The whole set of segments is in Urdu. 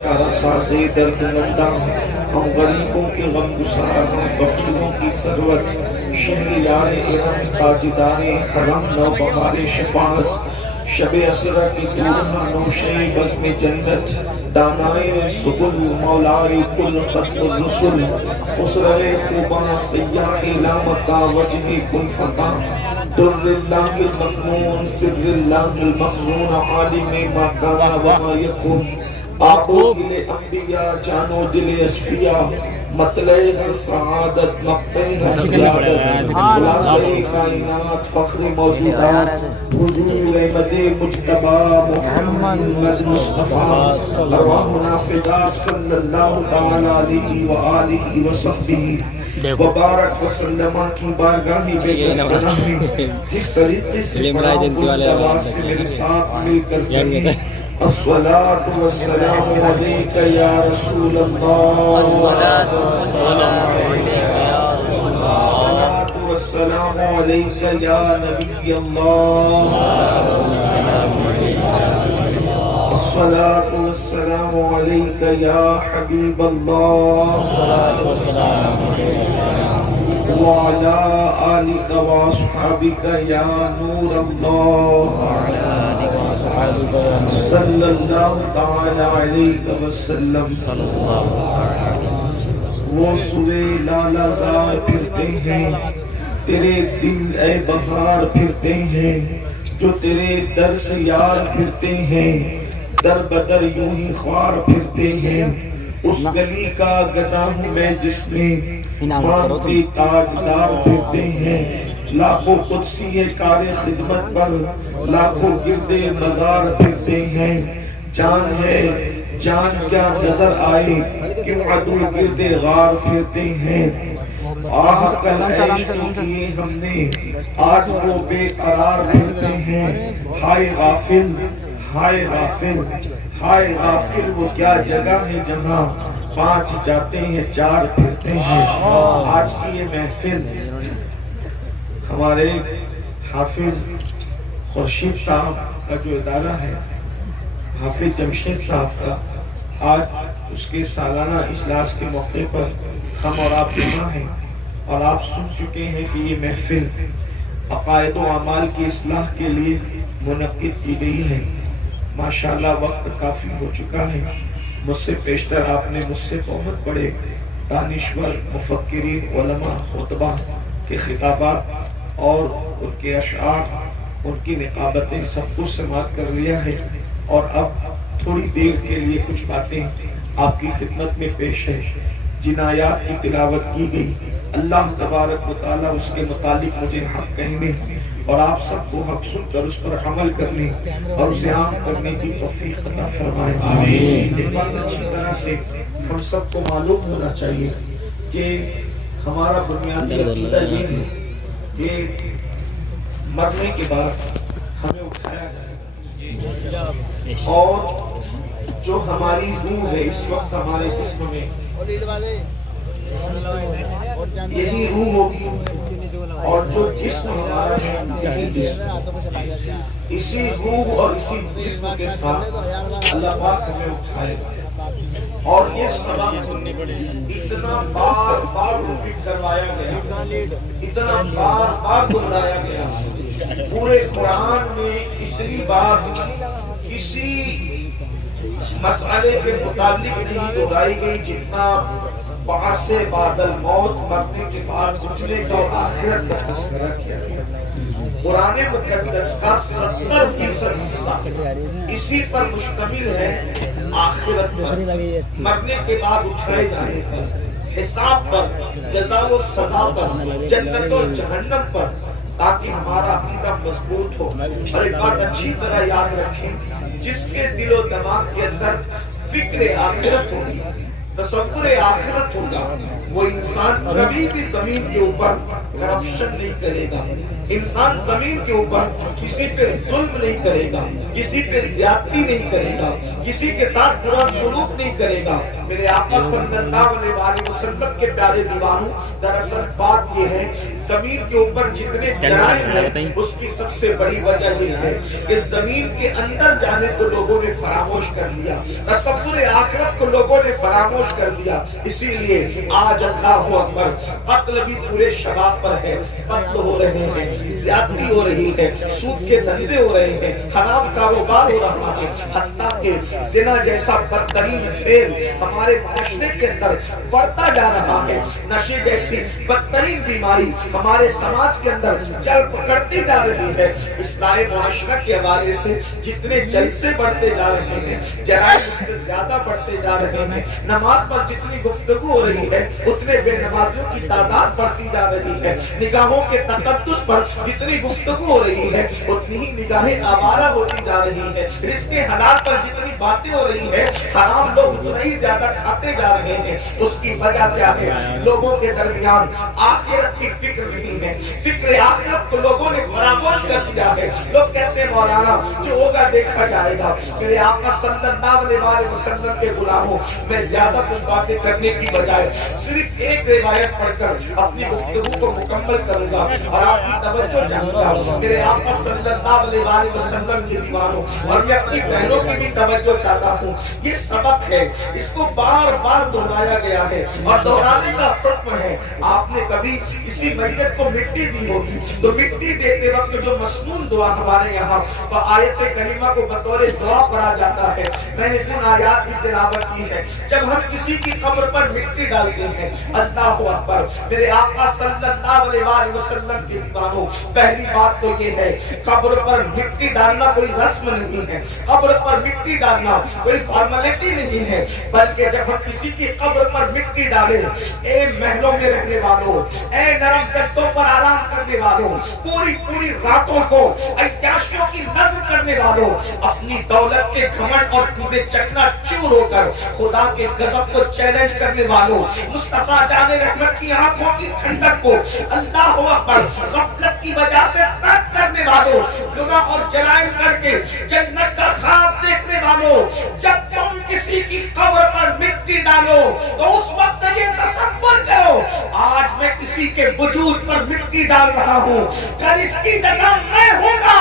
سازے درد مندہ ہم غریبوں کے غم گسار ہم فقیروں کی ثروت شہر یار ارم تاجدار حرم نوبہار شفاعت شب اسرہ کے دورہ نوشے بزم جنت دانائے سبل مولائے کل ختم الرسل خسرہ خوباں سیاح لامکا وجہ کل فقا در اللہ المخنون سر اللہ المخزون عالم ما کانا وما یکون آبو دل انبیاء جانو دل اصفیاء مطلع ہر سعادت مقطع ہر سیادت خلاصہ کائنات فخر موجودات حضور احمد مجتبی محمد مصطفیٰ ارواحنا فدا صلی اللہ تعالی علیہ وآلہ وصحبہ وبارک وسلم کی بارگاہ بے دستگاہ میں جس طریقے سے پڑھا سے میرے ساتھ مل کر کہیں الصلاة والسلام عليك يا رسول الله الصلاة والسلام عليك يا نبي الله الصلاة والسلام عليك يا حبيب الله وعلى آلك وأصحابك يا نور الله صلی اللہ تعالی علیہ وسلم وہ سوے لالا زار پھرتے ہیں تیرے دل اے بہار پھرتے ہیں جو تیرے در سے یار پھرتے ہیں در بدر یوں ہی خوار پھرتے ہیں اس گلی کا گدا ہوں میں جس میں مانتے تاجدار پھرتے ہیں لاکھوں قدسی کار خدمت پر لاکھوں گردے مزار پھرتے ہیں جان ہے جان کیا نظر آئے کیوں عدو گردے غار پھرتے ہیں آہ کل عیش تو کیے ہم نے آج وہ بے قرار پھرتے ہیں ہائے غافل ہائے غافل ہائے غافل وہ کیا جگہ ہے جہاں پانچ جاتے ہیں چار پھرتے ہیں آج کی یہ محفل ہمارے حافظ خورشید صاحب کا جو ادارہ ہے حافظ جمشید صاحب کا آج اس کے سالانہ اجلاس کے موقع پر ہم اور آپ جمع ہیں اور آپ سن چکے ہیں کہ یہ محفل عقائد و اعمال کی اصلاح کے لیے منعقد کی گئی ہے ماشاءاللہ وقت کافی ہو چکا ہے مجھ سے پیشتر آپ نے مجھ سے بہت بڑے دانشور مفکرین علماء خطبہ کے خطابات اور ان کے اشعار ان کی نقابتیں سب کچھ سماعت کر لیا ہے اور اب تھوڑی دیر کے لیے کچھ باتیں آپ کی خدمت میں پیش ہے جن آیات کی تلاوت کی گئی اللہ تبارک و تعالیٰ اس کے متعلق مجھے حق کہنے اور آپ سب کو حق سن کر اس پر عمل کرنے اور اسے عام کرنے کی توفیق عطا فرمائے ایک بات اچھی طرح سے ہم سب کو معلوم ہونا چاہیے کہ ہمارا بنیادی عقیدہ یہ ہے کہ مرنے کے بعد ہمیں اٹھایا جائے گا اور جو ہماری روح ہے اس وقت ہمارے جسم میں یہی روح ہوگی اور جو جسم ہمارا ہے یہی جسم اسی روح اور اسی جسم کے ساتھ اللہ پاک ہمیں اٹھائے گا اور یہ سبب اتنا بار بار ریپیٹ کروایا گیا اتنا بار بار دہرایا گیا پورے قرآن میں اتنی بار کسی مسئلے کے متعلق نہیں دہرائی گئی جتنا بعث بعد الموت مرنے کے بعد اٹھنے کا اور آخرت کا تذکرہ کیا گیا قرآن مقدس کا 70% حصہ اسی پر مشتمل ہے آخرت پر مرنے کے بعد اٹھائے جانے پر حساب پر جزا و سزا پر جنت و جہنم پر تاکہ ہمارا عقیدہ مضبوط ہو اور ایک بات اچھی طرح یاد رکھیں جس کے دل و دماغ کے اندر فکر آخرت ہوگی تصور آخرت ہوگا وہ انسان کبھی بھی زمین کے اوپر کرپشن نہیں کرے گا، انسان زمین کے اوپر کسی پہ ظلم نہیں کرے گا، کسی پہ زیادتی نہیں کرے گا، کسی کے ساتھ برا سلوک نہیں کرے گا۔ میرے آقا صلی اللہ علیہ وسلم کے پیارے دیوانوں، دراصل بات یہ ہے زمین کے اوپر جتنے جرائم ہیں اس کی سب سے بڑی وجہ یہ ہے کہ زمین کے اندر جانے کو لوگوں نے فراموش کر دیا، تصور آخرت کو لوگوں نے فراموش کر دیا۔ اسی لیے آج اللہ اکبر قتل بھی پورے شباب پر ہے، قتل ہو رہے ہیں، زیادتی ہو رہی ہے، سود کے دھندے ہو رہے ہیں، حرام کاروبار ہو رہا ہے، حتیٰ کہ زنا جیسا بدترین فعل ہمارے معاشرے کے اندر بڑھتا جا رہا ہے، نشے جیسی بدترین بیماری ہمارے سماج کے اندر جل پکڑتی جا رہی ہے۔ اصلاح معاشرہ کے حوالے سے جتنے جلسے بڑھتے جا رہے ہیں، جرائم اس سے زیادہ بڑھتے جا رہے ہیں، نماز پر جتنی گفتگو ہو رہی ہے اتنے بے نمازیوں کی تعداد بڑھتی جا رہی ہے، نگاہوں کے تقدس پر جتنی گفتگو ہو رہی ہے اتنی ہی نگاہیں آوارہ ہوتی جا رہی ہے، رزق حلال پر جتنی باتیں ہو رہی ہے حرام لوگ اتنا ہی زیادہ کھاتے جا رہے ہیں۔ اس کی وجہ کیا ہے؟ لوگوں کے درمیان آخرت کی فکر نہیں ہے، فکر آخرت کو لوگوں نے فراموش کر دیا ہے۔ لوگ کہتے ہیں مولانا جو ہوگا دیکھا جائے گا۔ میرے آقا صلی اللہ علیہ وسلم کے غلاموں، میں زیادہ کچھ باتیں کرنے کی بجائے صرف ایک روایت پڑھ کر اپنی گفتگو کو مکمل کروں گا اور آپ کی توجہ چاہوں گا۔ میرے آقا صلی اللہ علیہ وسلم کے دیوانوں، اور میں اپنی بہنوں کی بھی توجہ چاہتا ہوں، یہ سبق ہے، اس کو بار بار دہرایا گیا ہے اور دہرانے کا حکم ہے۔ آپ نے کبھی کسی میت کو مٹی دی ہوگی تو مٹی دیتے وقت جو مسنون دعا ہمارے یہاں آیت کریمہ کو بطور دعا پڑھا جاتا ہے، میں نے ان آیات کی تلاوت کی ہے۔ جب ہم کسی کی قبر پر مٹی ڈالتے ہیں، اللہ اکبر، میرے آقا صلی اللہ علیہ وسلم کے دیوانوں، پہلی بات تو یہ ہے قبر پر مٹی ڈالنا کوئی رسم نہیں ہے، قبر پر مٹی ڈالنا کوئی فارمیلٹی نہیں ہے، بلکہ جب ہم کسی کی قبر پر مٹی ڈالیں، اے محلوں میں رہنے والوں، اے نرم گدوں پر آرام کرنے والوں، پوری راتوں کو عیاشیوں کی نظر کرنے والوں، اپنی دولت کے گھمنڈ اور ٹوٹے چکنا چور ہو کر خدا کے غضب کو چیلنج کرنے والوں، مصطفیٰ جان رحمت کی آنکھوں کی ٹھنڈک کو اللہ اکبر غفلت کی وجہ سے ترک کرنے والوں، گناہ اور جرائم کر کے جنت کا خواب دیکھنے والوں، جب تم کسی کی قبر پر مٹی ڈالو تو اس وقت یہ تصور کرو آج میں کسی کے وجود پر مٹی ڈال رہا ہوں، کل اس کی جگہ میں ہوں گا،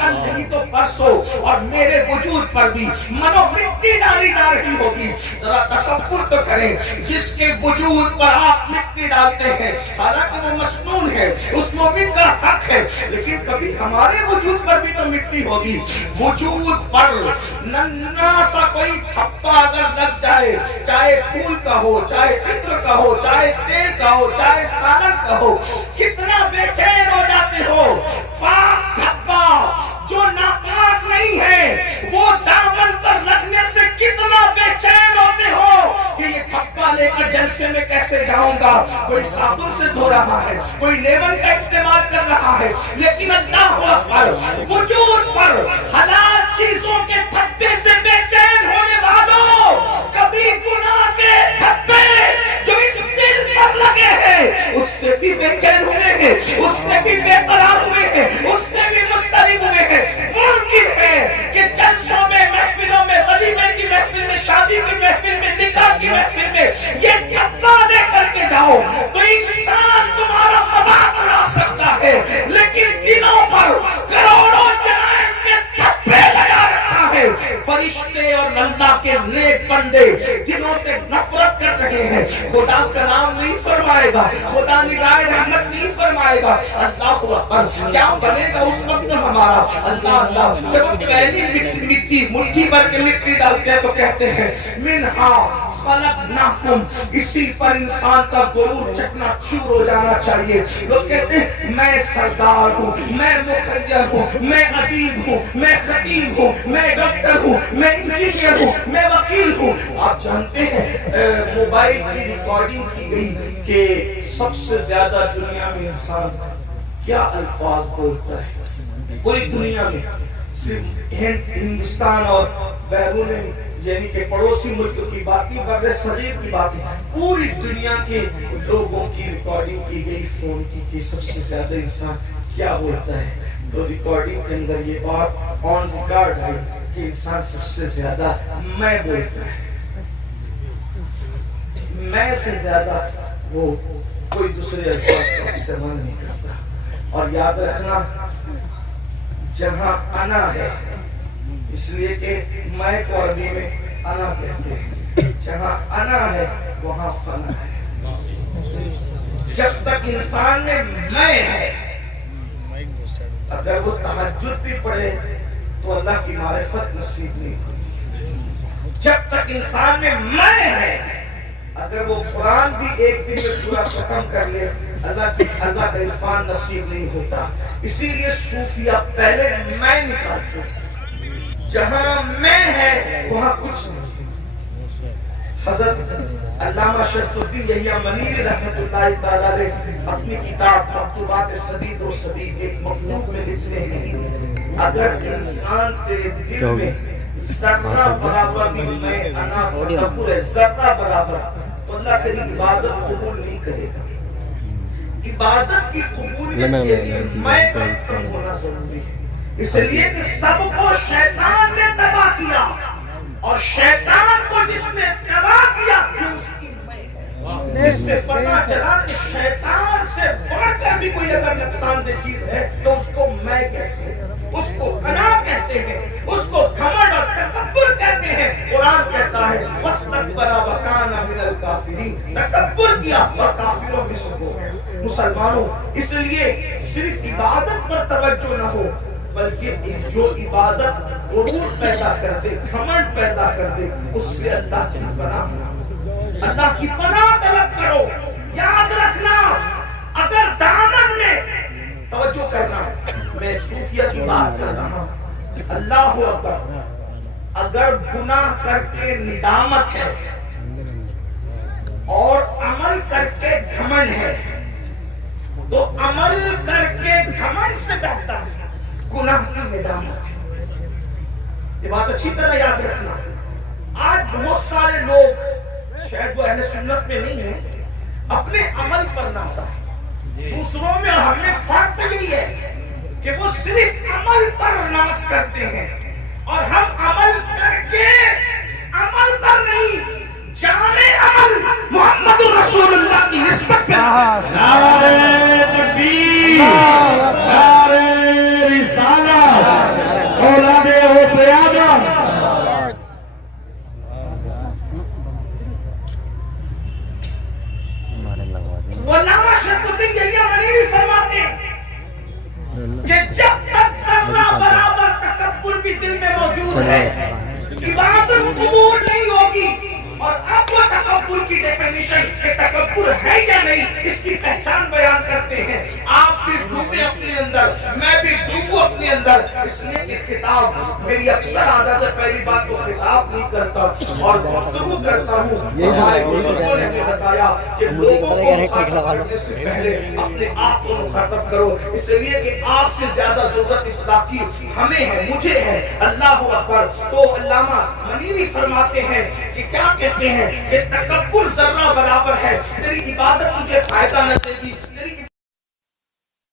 کل نہیں تو پرسوں، اور میرے وجود پر بھی منو مٹی ڈالی جا رہی ہوگی۔ ذرا تصور تو کریں، جس کے وجود پر آپ مٹی ڈالتے ہیں حالانکہ وہ مسنون ہے، اس مومن کا حق ہے، لیکن کبھی ہمارے وجود پر بھی تو مٹی ہوگی۔ وجود پر ننھا سا کوئی تھپا اگر لگ جائے، چاہے پھول کا ہو، چاہے عطر کا ہو، چاہے تیل کا ہو، چاہے سالن کا ہو، کتنا بے چین ہو جاتے ہو۔ پاک تھپا جو ناپاک نہیں ہے وہ دامن پر لگنے سے کتنا بے چین ہوتے ہو کہ یہ تھپا لے کر جلسے میں کیسے جاؤں گا، کوئی صابن سے دھو رہا ہے، کوئی لیمن کا استعمال کر رہا ہے، لیکن اللہ اکبر وجود پر حلال چیزوں کے تھپے سے بے چین ہونے والوں، کبھی گناہ کے تھپے جو اس دل پر لگے ہیں اس سے بھی بے چین ہوئے ہیں، اس سے بھی بے قرار ہوئے ہیں، اس سے بھی مضطرب ہوئے ہیں۔ ممکن ہے کہ جلسوں میں، محفلوں میں، ولیمے کی محفل میں، شادی کی محفل میں، نکاح کی محفل میں یہ تھپا لے کر کے جاؤ تو انسان تمہارا مذاق اڑا سکتا ہے، لیکن دلوں پر کروڑوں جرائم کے تھپے لگا رکھا ہے۔ فرشتے اور اللہ کے نیک بندے دلوں سے نفرت کر رہے ہیں، خدا کا نام نہیں فرمائے گا، خدا نگاہ رحمت نہیں فرمائے گا۔ اللہ اکبر، کیا بنے گا اس وقت ہمارا؟ اللہ اللہ، جب ہم پہلی مٹی مٹھی بھر کے مٹی ڈالتے ہیں تو کہتے ہیں منہا خلقناکم، اسی پر انسان کا غرور چکنا چور ہو جانا چاہیے۔ لوگ کہتے ہیں میں سردار ہوں، میں مخیر ہوں، میں ادیب ہوں، میں خطیب ہوں، میں ڈاکٹر ہوں، میں انجینئر ہوں، میں وکیل ہوں۔ آپ جانتے ہیں موبائل کی ریکارڈنگ کی گئی کہ سب سے زیادہ دنیا میں انسان کیا الفاظ بولتا ہے؟ پوری دنیا میں، صرف ہندوستان اور بیرون یعنی کہ پڑوسی ملک کی بات نہیں، بر صغیر کی بات نہیں، پوری دنیا کے لوگوں کی ریکارڈنگ کی گئی فون کی کہ سب سے زیادہ انسان کیا بولتا ہے، تو ریکارڈنگ کے اندر یہ بات آن ریکارڈ آئی کہ انسان سب سے زیادہ میں بولتا ہے، میں سے زیادہ وہ کوئی دوسرے الفاظ کا استعمال نہیں کرتا۔ اور یاد رکھنا جہاں انا ہے، اس لیے کہ میں کو عربی میں انا کہتے ہیں، جہاں انا ہے وہاں فنا ہے۔ جب تک انسان میں میں ہے، اگر وہ تہجد بھی پڑھے تو اللہ کی معرفت نصیب نہیں ہوتی۔ جب تک انسان میں میں ہے، اگر وہ قرآن بھی ایک دن میں پورا ختم کر لے، اللہ کا عرفان نصیب نہیں ہوتا۔ اسی لیے صوفیہ پہلے میں نکالتے ہیں، جہاں میں ہے وہاں کچھ نہیں۔ حضرت علامہ شرف الدین یحییٰ منیری رحمۃ اللہ تعالی علیہ اپنی کتاب مکتوبات صدید و صدیق ایک مکتوب میں لکھتے ہیں، اگر انسان تیرے دل میں ذرہ برابر بھی میں انا تکبر ہے، ذرہ برابر، تو اللہ تیری عبادت قبول نہیں کرے گا۔ عبادت کی قبولیت کے لیے میں کا کم ہونا ضروری ہے، اس لیے کہ سب کو شیطان نے تباہ کیا، اور شیطان کو جس نے تباہ کیا یہ اس کی میں ہے۔ اس سے پتہ چلا کہ شیطان سے بڑھ کر بھی کوئی اگر نقصان دہ چیز ہے تو اس کو میں کہتے ہیں، اس کو انا کہتے ہیں، اس کو گھمنڈ اور تکبر کہتے ہیں۔ قرآن کہتا ہے وَاسْتَكْبَرَ وَكَانَ مِنَ الْكَافِرِينَ، تکبر کیا اور کافروں میں سے ہو گئے۔ مسلمانوں، اس لیے صرف عبادت پر توجہ نہ ہو، بلکہ جو عبادت غرور پیدا کر دے، گھمنڈ پیدا کر دے، اس سے اللہ کی پناہ، اللہ کی پناہ طلب کرو۔ یاد رکھنا، اگر دامن میں توجہ کرنا، میں صوفیہ کی بات کر رہا ہوں، اللہ اکبر، اگر گناہ کر کے ندامت ہے اور عمل کر کے گھمنڈ ہے تو عمل کر کے گھمنڈ سے بہتر ہے گناہ کی ندامت ہے۔ یہ بات اچھی طرح یاد رکھنا۔ آج بہت سارے لوگ، شاید وہ اہل سنت میں نہیں ہیں، اپنے عمل پر نازا ہے، دوسروں میں اور ہم میں فرق یہی ہے کہ وہ صرف عمل پر ناز کرتے ہیں، اور ہم عمل کر کے عمل پر نہیں، جانے عمل محمد رسول اللہ کی نسبت پہ نعرہ تکبیر، نعرہ رسالت، اولاد حضرت آدم۔ علامہ شرف الدین یحییٰ منیری فرماتے ہیں کہ جب تک ذرہ برابر تکبر بھی دل میں موجود ہے، عبادت قبول نہیں ہوگی۔ اور اب وہ تکبر کی ڈیفینیشن کہ تکبر ہے یا نہیں، اس کی پہچان بیان کرتے ہیں۔ آپ بھی ڈوبے اپنے اندر، میں بھی ڈوبوں اپنے اندر، اس لیے کہ خطاب، میری اکثر عادت ہے پہلی بات کو خطاب نہیں کرتا اور گفتگو کرتا ہوں۔ ہمارے بزرگوں نے ہمیں بتایا کہ لوگوں کو مخاطب کرنے سے پہلے اپنے آپ کو مخاطب کرو، اس لیے کہ آپ سے زیادہ ضرورت اصلاح کی ہمیں ہے، مجھے ہے۔ اللہ اکبر۔ تو علامہ منیری فرماتے ہیں کہ کیا کہتے ہیں کہ تکبر ذرہ برابر ہے، تیری عبادت تجھے فائدہ نہ دے گی،